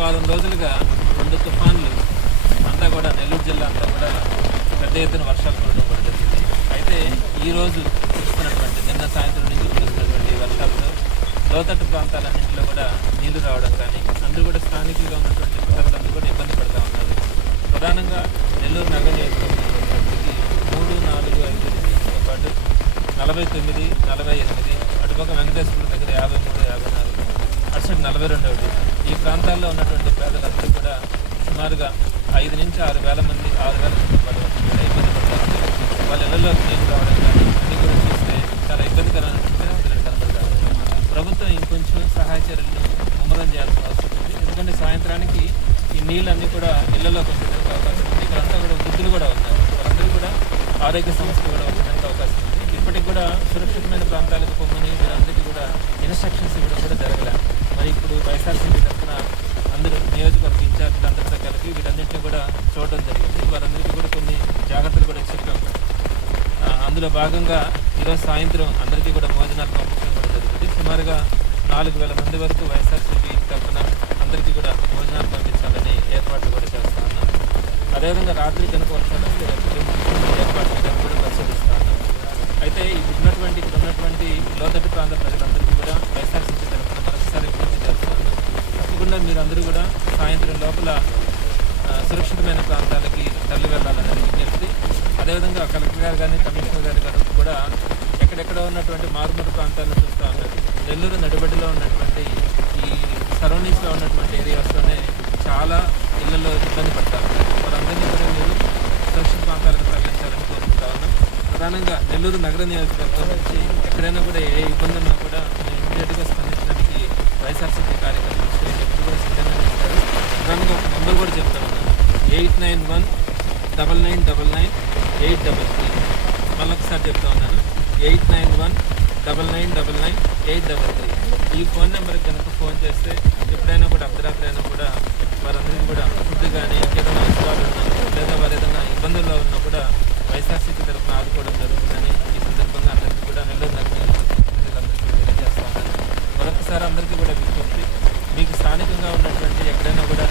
వారం రోజులుగా రెండు తుఫాన్లు అంతా కూడా నెల్లూరు జిల్లా అంతా కూడా పెద్ద ఎత్తున వర్షాలు కురవడం కూడా జరిగింది. అయితే ఈ రోజు కురుస్తున్నటువంటి నిన్న సాయంత్రం నుంచి కురుస్తున్నటువంటి వర్షాలతో లోతట్టు ప్రాంతాలన్నింటిలో కూడా నీళ్ళు రావడం కానీ అందరూ కూడా స్థానికులుగా ఉన్నటువంటి ప్రజలందరూ కూడా ఇబ్బంది పడుతూ ఉన్నారు. ప్రధానంగా నెల్లూరు నగర నియోజకవర్గంకి మూడు నాలుగు ఐదు డివిజన్స్తో పాటు నలభై తొమ్మిది నలభై ఎనిమిది అటుపక్క వెంకటేశ్వర దగ్గర యాభై మూడు యాభై నాలుగు అటు నలభై రెండవ డివిజన్ ఈ ప్రాంతాల్లో ఉన్నటువంటి పేదలందరూ కూడా సుమారుగా ఐదు నుంచి ఆరు వేల మంది ఆరు వేల కుటుంబాలు కూడా ఇబ్బంది పడతారు. వాళ్ళ ఇళ్ళలోకి నీళ్ళు రావడం కానీ అన్ని కూడా చూస్తే చాలా ఇబ్బందికరమైనటువంటి కనబడతారు. ప్రభుత్వం ఇంకొంచెం సహాయ చర్యలను ముమ్మరం చేయాల్సిన అవసరం ఉంది. ఎందుకంటే సాయంత్రానికి ఈ నీళ్ళన్నీ కూడా ఇళ్ళలోకి వచ్చేందుకు అవకాశం ఉంది. ఇక్కడంతా కూడా వృద్ధులు కూడా ఉన్నారు. వాళ్ళందరూ కూడా ఆరోగ్య సమస్యలు కూడా వచ్చేందుకు అవకాశం ఉంది. ఇప్పటికి కూడా సురక్షితమైన ప్రాంతాలకు పొమ్మని వీరందరికీ కూడా ఇన్స్ట్రక్షన్స్ ఇవ్వడం కూడా జరగలేదు. మరి ఇప్పుడు వైఎస్ఆర్సీపీ తరఫున అందరూ నియోజకవర్గ ఇన్ఛార్జ్ అందరితో కలిపి వీటన్నింటినీ కూడా చూడడం జరిగింది. వారందరికీ కూడా కొన్ని జాగ్రత్తలు కూడా చెప్పాము అందులో భాగంగా ఈరోజు సాయంత్రం అందరికీ కూడా భోజనాలు పంపించడం కూడా జరిగింది. సుమారుగా నాలుగు వేల మంది వరకు వైఎస్ఆర్సీపీ తరఫున అందరికీ కూడా భోజనాలు పంపించాలని ఏర్పాట్లు కూడా చేస్తా ఉన్నాం. అదేవిధంగా రాత్రి కనుక వర్షాలు ఏర్పాట్లు కూడా పరిశీలిస్తా ఉన్నాం. అయితే ఇప్పుడు ఉన్నటువంటి ఇక్కడ ఉన్నటువంటి లోతట్టు ప్రాంత ప్రజలందరికీ కూడా వైఎస్ఆర్సీపీ తరఫున మరొకసారి విజ్ఞప్తి చేస్తా ఉన్నాం తప్పకుండా మీరందరూ కూడా సాయంత్రం లోపల సురక్షితమైన ప్రాంతాలకి తరలి వెళ్ళాలని విజ్ఞప్తి. అదేవిధంగా కలెక్టర్ గారు కానీ కమిషనర్ గారు కానీ కూడా ఎక్కడెక్కడ ఉన్నటువంటి మారుమూల ప్రాంతాలను చూస్తూ ఉన్నారు. నెల్లూరు నడిబడిలో ఉన్నటువంటి ఈ సరౌండింగ్స్లో ఉన్నటువంటి ఏరియాస్లోనే చాలా ఇళ్ళలో ఇబ్బంది పడతారు. వారందరినీ కూడా మీరు సురక్షిత ప్రాంతాలకు తరలించాలని కోరుకుంటా ఉన్నాం. ప్రధానంగా నెల్లూరు నగర నియోజకవర్గం నుంచి ఎక్కడైనా కూడా ఏ ఇబ్బంది ఉన్నా కూడా నెంబర్ కూడా చెప్తాను. Eight nine one double nine double nine eight double three. మళ్ళొకసారి చెప్తా ఉన్నాను. Eight nine one double nine double nine eight double three. ఈ ఫోన్ నెంబర్కి కనుక ఫోన్ చేస్తే ఎప్పుడైనా కూడా అర్ధరాత్రి అయినా కూడా వారందరికీ కూడా ఫుడ్ కానీ ఇంకేదైనా అవసరాలు ఉన్నా లేదా వారు ఏదైనా ఇబ్బందుల్లో ఉన్నా కూడా వైఎస్ఆర్సీపీ తరఫున ఆదుకోవడం జరుగుతుందని ఈ సందర్భంగా అందరికీ కూడా నెల్లూరు నగర ప్రజలందరికీ తెలియజేస్తా ఉన్నాను. మరొకసారి అందరికీ కూడా విజ్ఞప్తి మీకు స్థానికంగా ఉన్నటువంటి ఎక్కడైనా కూడా